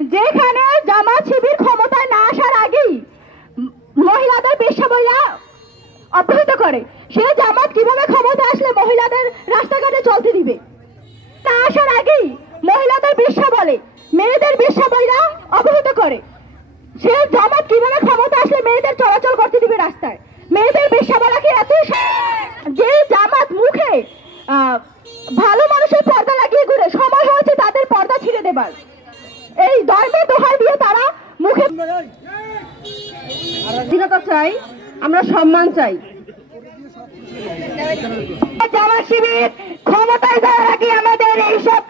যেখানে জামাত শিবির ক্ষমতায় না আসার আগেই মহিলাদের বেশ্যাবৈরা অপহৃত করে, সে জামাত কিভাবে ক্ষমতা আসলে মহিলাদের রাস্তাঘাটে চলতে দিবে? না আসার আগেই মহিলাদের বেশ্যা বলে, মেয়েদের বেশ্যাবৈরা অপহৃত করে, সে জামাত কিভাবে ক্ষমতা আসলে মেয়েদের চলাচল করতে দিবে রাস্তায়? মেয়েদের বেশ্যা বলা কি এত? যে জামাত মুখে ভালো মানুষের পর্দা লাগিয়ে ঘুরে, সময় হয়েছে তাদের পর্দা ছিঁড়ে দেবার। এই ধর্মের দোহাই দিয়ে তারা মুখে স্বাধীনতা চাই, আমরা সম্মান চাই। জামাত শিবির ক্ষমতায় যাওয়ার আগে আমাদের এইসব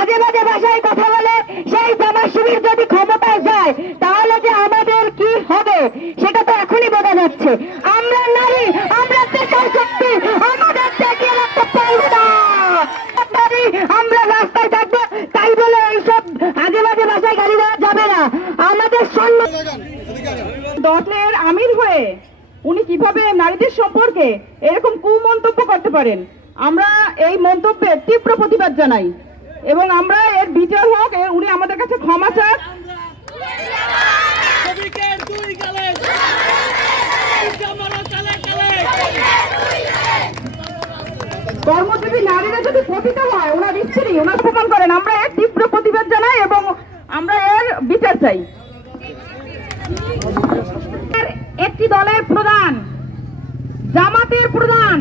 আজে বাজে ভাষায় কথা বলে, সেই জামাত শিবির যদি ক্ষমতায় যায় তাহলে যে আমাদের কি হবে সেটা তো এখনই বোঝা যাচ্ছে। আমরা নারী, আমরা দেশের শক্তি, আমাদের থেকে রাখতে পারবো না। আমরা রাস্তায় থাকবো, তাই বলে এইসব আজে বাজে ভাষায় গাড়ি দেওয়া যাবে না। আমাদের দলের আমির হয়ে উনি কিভাবে নারীদের সম্পর্কে এরকম কুমন্তব্য করতে পারেন? আমরা এই মন্তব্যের তীব্র প্রতিবাদ জানাই এবং আমরা এর বিচার হোক, উনি আমাদের কাছে ক্ষমা চান। কর্মজীবী নারীরা যদি পতিত হয়, ওনার স্ত্রী ওনার অপমান করেন, আমরা এর তীব্র প্রতিবাদ জানাই এবং আমরা এর বিচার চাই। একটি দলের প্রধান, জামাতের প্রধান,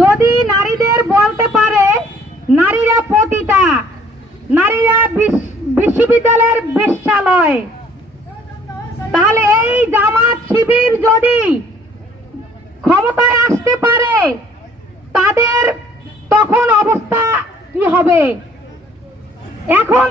যদি নারীদের বলতে পারে নারীরা পতিতা, নারীরা বিশ্ববিদ্যালয়ের বেশ্যালয়, তাহলে এই জামাত শিবির যদি ক্ষমতায় আসতে পারে তাদের তখন অবস্থা কি হবে? এখন